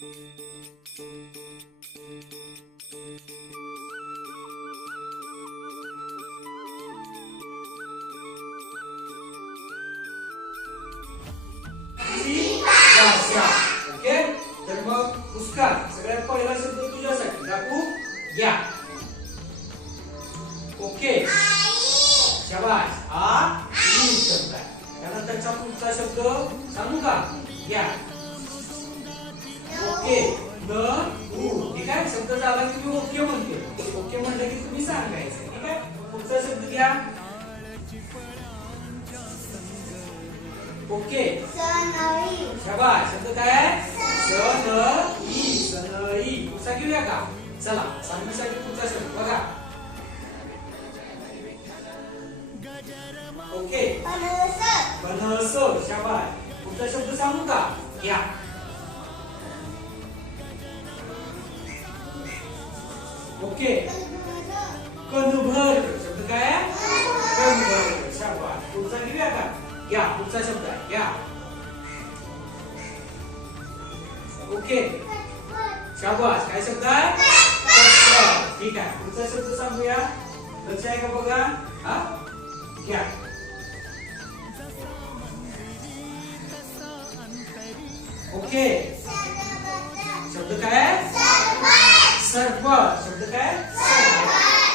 भाषा ओके तर मग पुष्कार सगळ्यात पहिला शब्द तुझ्यासाठी दाखवू या ओके शाबास हा ई शब्द आहे त्यानंतरचा पुढचा शब्द सांगू का या शब्द झाला की मी ओके म्हणते ओके म्हणलं की तुम्ही सांगायचं. ठीक आहे? पुढचा शब्द घ्या. ओके. शाबास. शब्द काय आहे? सनई. सनई. पुढचा घेऊया का? चला. सांगण्यासाठी पुढचा शब्द. बघा. ओके. बनस पुढचा शब्द सांगू का? घ्या. ओके. कणभर शब्द काय आहे? कणभर शाबास. पुढचा घेऊया का? घ्या. पुढचा शब्द आहे. घ्या. ओके. शाबास. काय शब्द आहे? ठीक आहे. पुढचा शब्द सांगूया. लक्ष आहे का बघा? हा? घ्या. ओके. शब्द काय शब्द काय.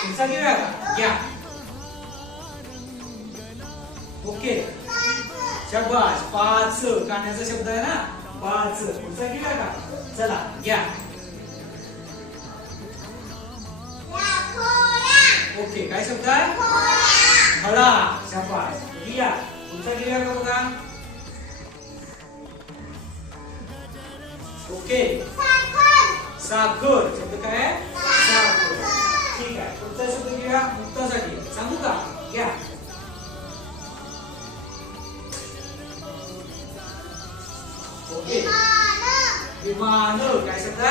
पुढचा घेऊया का घ्या ओके शाबास. पाच. कान्याचा शब्द आहे ना? पाच. पुढचा घेऊया का? चला. घ्या ओके काय शब्द आहे? फळा शाबास. घ्या पुढचा घेऊया का बघा? ओके साखर. शब्द काय घेऊया मुक्तासाठी. सांगू का? घ्या विमान. काय शब्द?